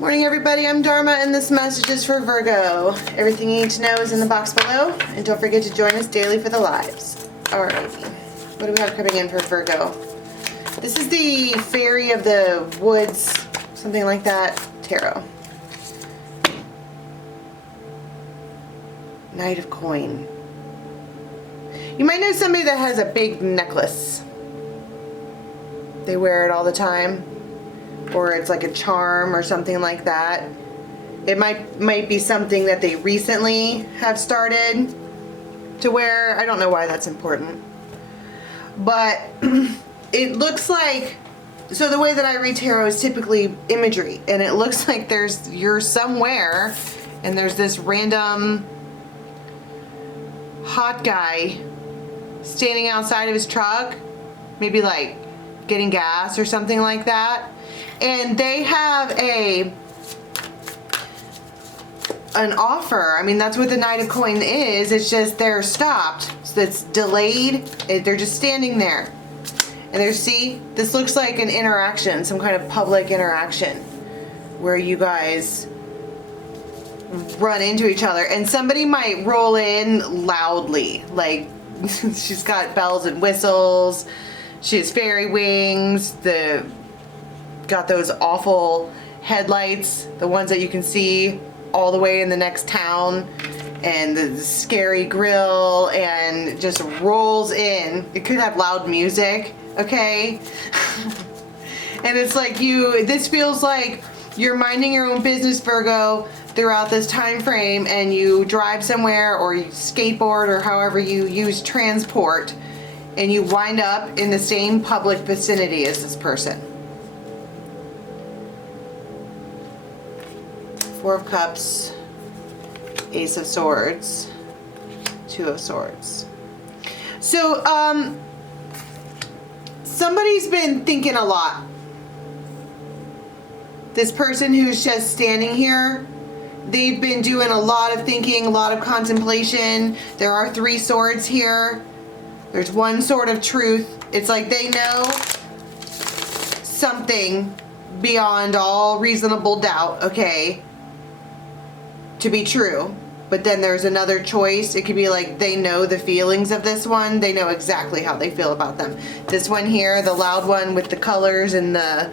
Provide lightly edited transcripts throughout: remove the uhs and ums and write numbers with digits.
Morning everybody, I'm Dharma and this message is for Virgo. Everything you need to know is in the box below, and don't forget to join us daily for the lives. Alrighty, what do we have coming in for Virgo? This is the Fairy of the Woods, something like that, tarot. Knight of Coin. You might know somebody that has a big necklace. They wear it all the time. Or it's like a charm or something like that. It might be something that they recently have started to wear. I don't know why that's important. But it looks like, so the way that I read tarot is typically imagery, and it looks like you're somewhere and there's this random hot guy standing outside of his truck, maybe like getting gas or something like that. And they have an offer. I mean, that's what the Knight of Coin is. It's just they're stopped. So it's delayed. They're just standing there. And there's, see, this looks like an interaction, some kind of public interaction where you guys run into each other. And somebody might roll in loudly. Like, she's got bells and whistles. She has fairy wings. Got those awful headlights, the ones that you can see all the way in the next town, and the scary grill, and just rolls in. It could have loud music, okay? And it's like this feels like you're minding your own business, Virgo, throughout this time frame, and you drive somewhere or you skateboard or however you use transport, and you wind up in the same public vicinity as this person. Four of Cups, Ace of Swords, Two of Swords. So, somebody's been thinking a lot. This person who's just standing here, they've been doing a lot of thinking, a lot of contemplation. There are three swords here. There's one sword of truth. It's like they know something beyond all reasonable doubt, okay, to be true. But then there's another choice. It could be like they know the feelings of this one. They know exactly how they feel about them. This one here, the loud one with the colors and the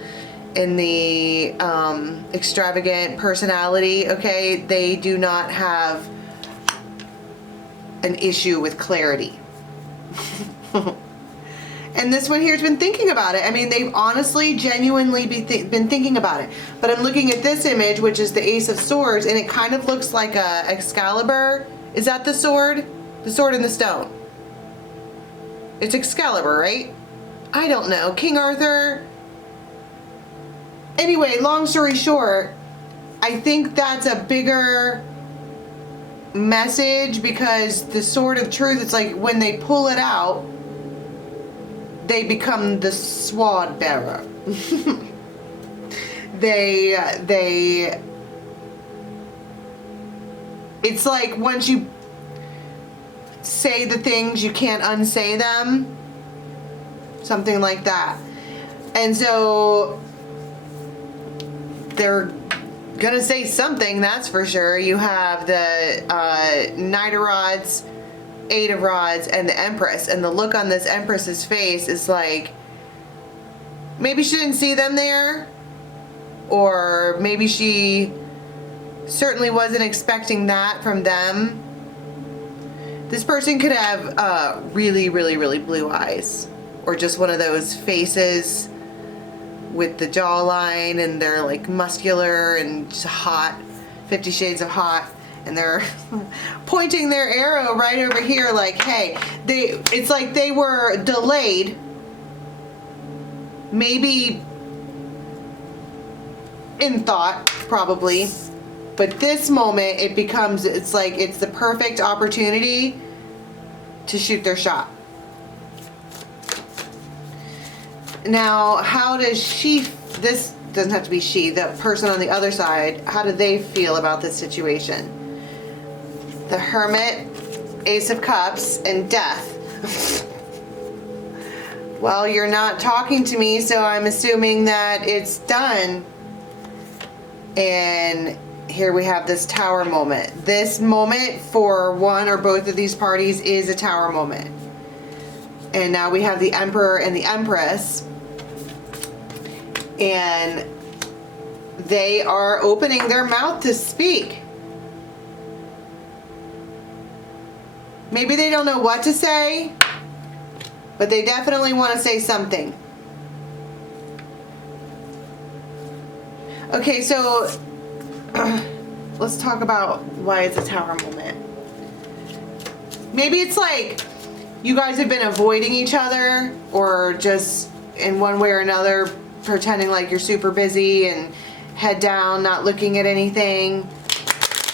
extravagant personality, okay, they do not have an issue with clarity. And this one here has been thinking about it. I mean, they've honestly, genuinely been thinking about it. But I'm looking at this image, which is the Ace of Swords, and it kind of looks like a Excalibur. Is that the sword? The sword in the stone. It's Excalibur, right? I don't know. King Arthur. Anyway, long story short, I think that's a bigger message, because the sword of truth, it's like when they pull it out, they become the sword bearer. It's like once you say the things, you can't unsay them. Something like that. And so they're gonna say something, that's for sure. You have the Knight of Rods, Eight of Rods, and the Empress, and the look on this Empress's face is like maybe she didn't see them there, or maybe she certainly wasn't expecting that from them. This person could have really, really, really blue eyes, or just one of those faces with the jawline, and they're like muscular and just hot, 50 Shades of Hot. And they're pointing their arrow right over here like, hey, it's like they were delayed, maybe in thought, probably, but this moment it's like it's the perfect opportunity to shoot their shot. Now, how does this doesn't have to be she, the person on the other side, how do they feel about this situation? The Hermit, Ace of Cups, and Death. Well, you're not talking to me, so I'm assuming that it's done. And here we have this tower moment. This moment for one or both of these parties is a tower moment. And now we have the Emperor and the Empress. And they are opening their mouth to speak. Maybe they don't know what to say, but they definitely want to say something. Okay, so let's talk about why it's a tower moment. Maybe it's like you guys have been avoiding each other, or just in one way or another pretending like you're super busy and head down, not looking at anything.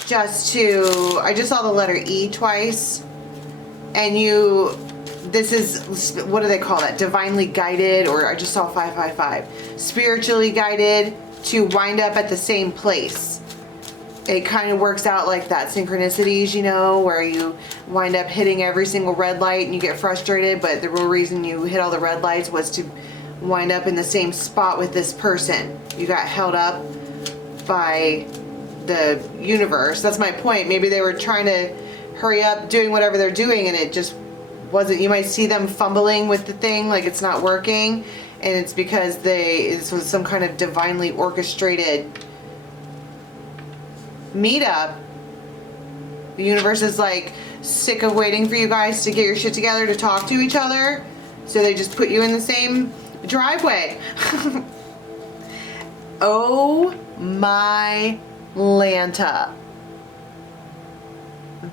Just to, I just saw the letter E twice. And this is, what do they call that? Divinely guided, or I just saw 555. Spiritually guided to wind up at the same place. It kind of works out like that. Synchronicities, you know, where you wind up hitting every single red light and you get frustrated, but the real reason you hit all the red lights was to wind up in the same spot with this person. You got held up by the universe. That's my point. Maybe they were trying to hurry up doing whatever they're doing and it just wasn't. You might see them fumbling with the thing like it's not working, and it's because this was some kind of divinely orchestrated meetup. The universe is like sick of waiting for you guys to get your shit together to talk to each other, so they just put you in the same driveway. Oh my Lanta.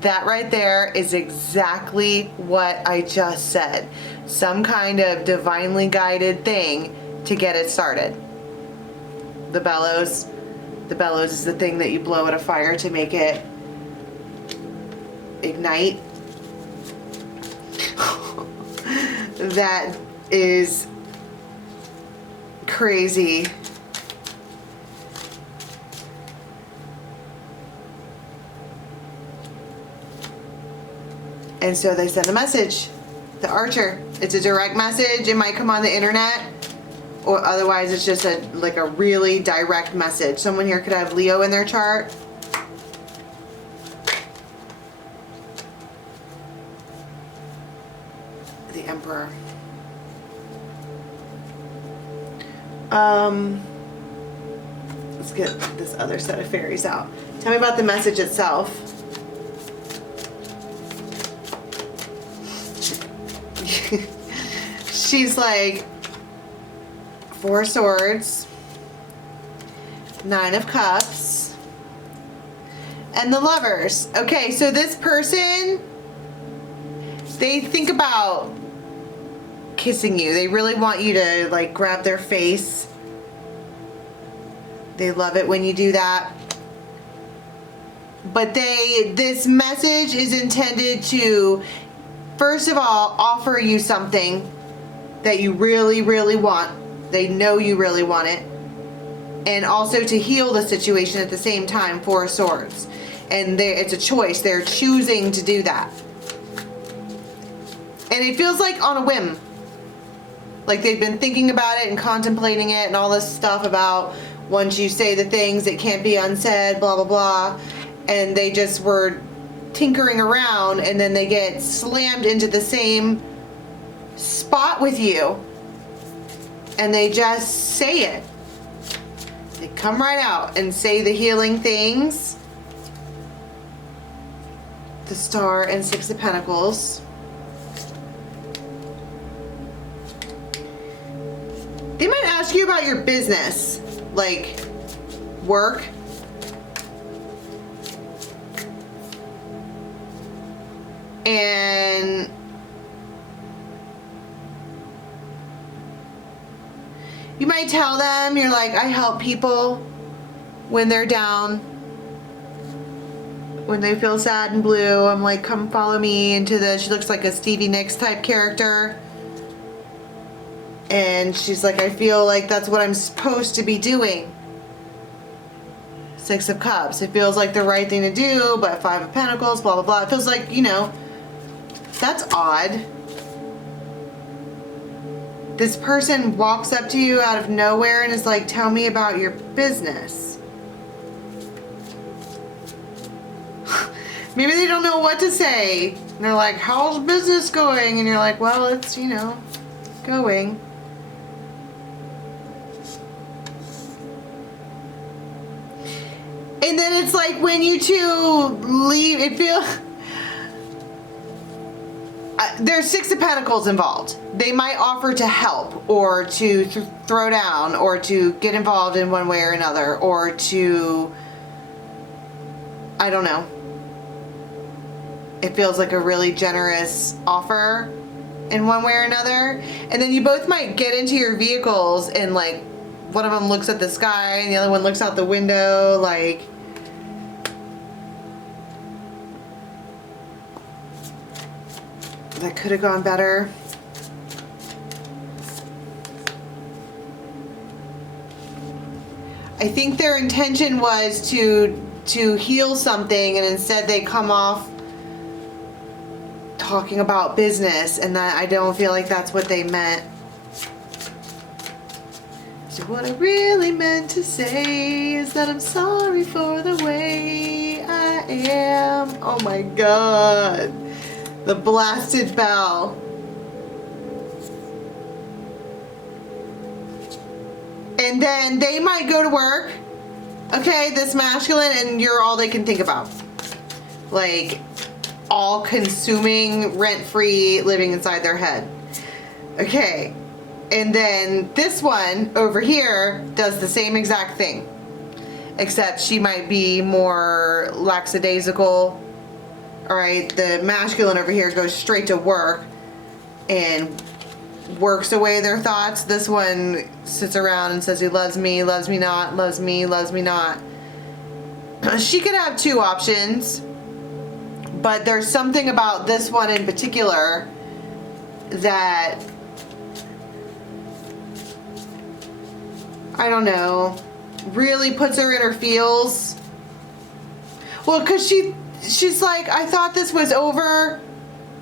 That right there is exactly what I just said. Some kind of divinely guided thing to get it started. The bellows. The bellows is the thing that you blow at a fire to make it ignite. That is crazy. And so they send a message. The Archer. It's a direct message. It might come on the internet, or otherwise it's just like a really direct message. Someone here could have Leo in their chart. The Emperor. Let's get this other set of fairies out. Tell me about the message itself. She's like, 4 swords, 9 of cups, and the Lovers. Okay, so this person, they think about kissing you. They really want you to like grab their face. They love it when you do that. But this message is intended to, first of all, offer you something that you really, really want. They know you really want it. And also to heal the situation at the same time, 4 swords. And it's a choice. They're choosing to do that. And it feels like on a whim. Like they've been thinking about it and contemplating it and all this stuff about once you say the things, it can't be unsaid, blah, blah, blah. And they just were tinkering around, and then they get slammed into the same spot with you, and they just say it. They come right out and say the healing things. The Star and 6 of Pentacles. They might ask you about your business, like work. And you might tell them, you're like, I help people when they're down, when they feel sad and blue. I'm like, come follow me into she looks like a Stevie Nicks type character. And she's like, I feel like that's what I'm supposed to be doing. 6 of Cups. It feels like the right thing to do, but 5 of Pentacles, blah, blah, blah. It feels like, you know, that's odd. This person walks up to you out of nowhere and is like, tell me about your business. Maybe they don't know what to say. And they're like, how's business going? And you're like, well, it's, you know, going. And then it's like when you two leave, it feels... there's Six of Pentacles involved. They might offer to help or to throw down or to get involved in one way or another or to... I don't know. It feels like a really generous offer in one way or another. And then you both might get into your vehicles and like one of them looks at the sky and the other one looks out the window like... That could have gone better. I think their intention was to heal something and instead they come off talking about business, and that I don't feel like that's what they meant. So what I really meant to say is that I'm sorry for the way I am. Oh my God. The blasted bell. And then they might go to work. Okay, this masculine, and you're all they can think about. Like, all-consuming, rent-free, living inside their head. Okay. And then this one over here does the same exact thing. Except she might be more lackadaisical. Alright, the masculine over here goes straight to work and works away their thoughts. This one sits around and says he loves me not, loves me not. She could have two options, but there's something about this one in particular that, I don't know, really puts her in her feels. Well, because she's like, I thought this was over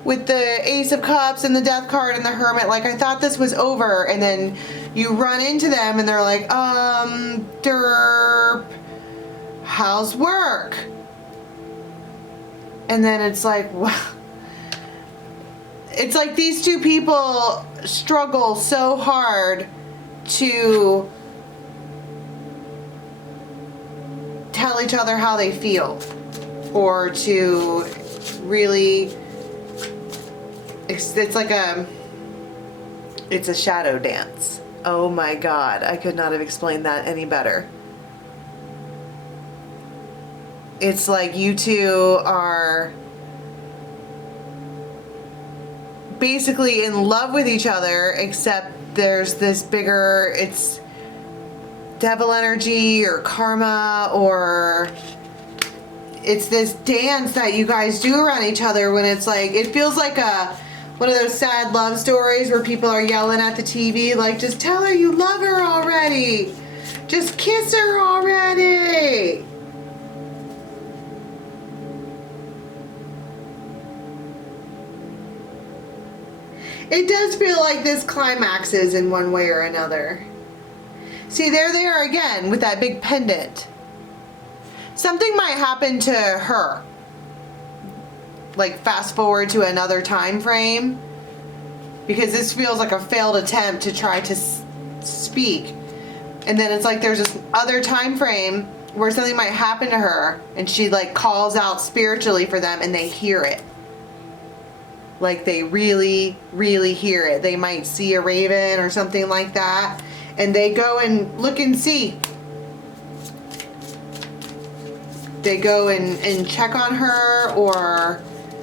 with the Ace of Cups and the Death card and the Hermit. Like, I thought this was over. And then you run into them and they're like, derp, how's work? And then it's like, wow. It's like these two people struggle so hard to tell each other how they feel. Or to really, it's like it's a shadow dance. Oh my God, I could not have explained that any better. It's like you two are basically in love with each other, except there's this bigger, it's devil energy or karma, or it's this dance that you guys do around each other when it's like, it feels like one of those sad love stories where people are yelling at the TV, like, just tell her you love her already. Just kiss her already. It does feel like this climaxes in one way or another. See, there they are again with that big pendant. Something might happen to her. Like, fast forward to another time frame. Because this feels like a failed attempt to try to speak. And then it's like there's this other time frame where something might happen to her. And she, like, calls out spiritually for them and they hear it. Like, they really, really hear it. They might see a raven or something like that. And they go and look and see. They go and check on her, or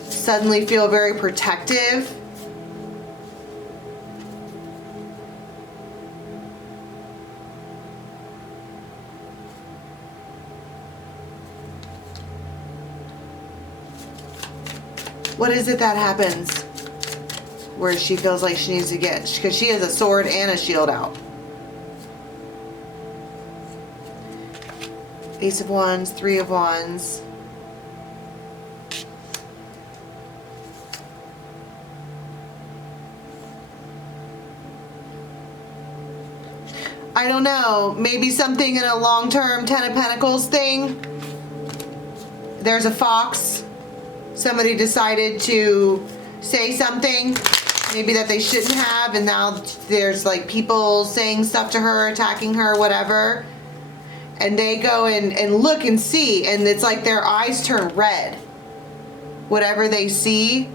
suddenly feel very protective. What is it that happens where she feels like she needs to get, because she has a sword and a shield out. Ace of Wands, Three of Wands. I don't know, maybe something in a long-term Ten of Pentacles thing. There's a fox somebody decided to say something maybe that they shouldn't have, and now there's like people saying stuff to her, attacking her, whatever, and they go and look and see, and it's like their eyes turn red. Whatever they see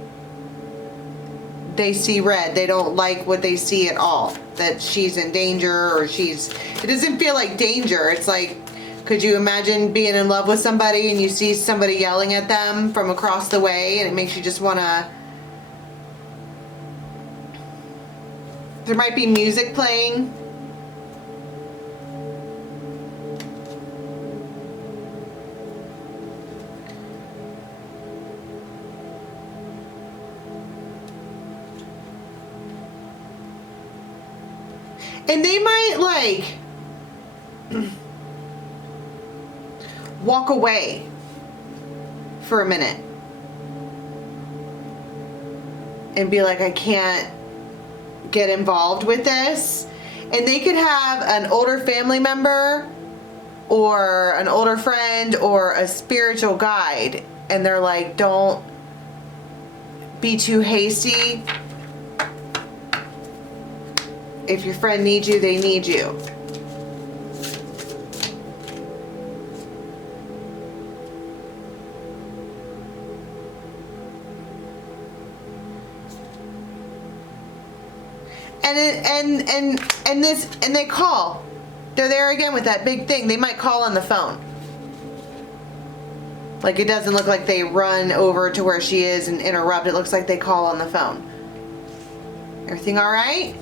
red. They don't like what they see at all, that she's in danger, or it doesn't feel like danger. It's like, could you imagine being in love with somebody and you see somebody yelling at them from across the way, and it makes you just want to... There might be music playing. And they might like walk away for a minute and be like, I can't get involved with this. And they could have an older family member or an older friend or a spiritual guide, and they're like, don't be too hasty. If your friend needs you, they need you. And they call. They're there again with that big thing. They might call on the phone. Like, it doesn't look like they run over to where she is and interrupt. It looks like they call on the phone. Everything all right?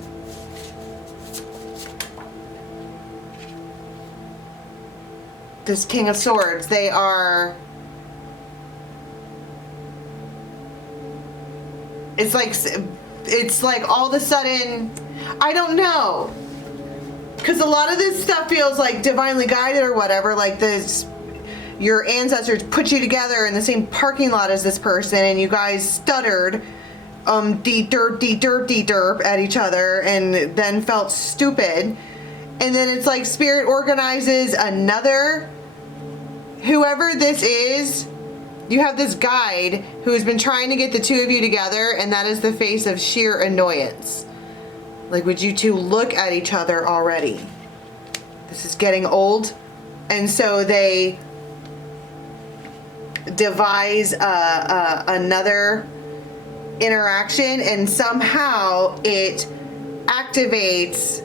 This King of Swords, they are... It's like all of a sudden, I don't know. Because a lot of this stuff feels like divinely guided or whatever. Like this, your ancestors put you together in the same parking lot as this person, and you guys stuttered derp at each other, and then felt stupid. And then it's like Spirit organizes another, whoever this is, you have this guide who has been trying to get the two of you together, and that is the face of sheer annoyance. Like, would you two look at each other already? This is getting old. And so they devise another interaction, and somehow it activates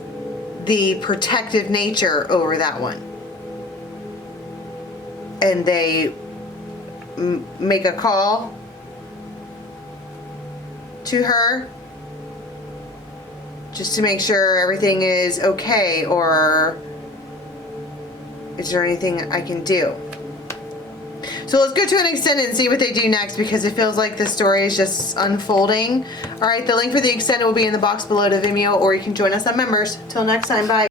the protective nature over that one. And they make a call to her just to make sure everything is okay, or is there anything I can do? So let's go to an extended and see what they do next, because it feels like the story is just unfolding. All right, the link for the extended will be in the box below to Vimeo, or you can join us on Members. Till next time, bye.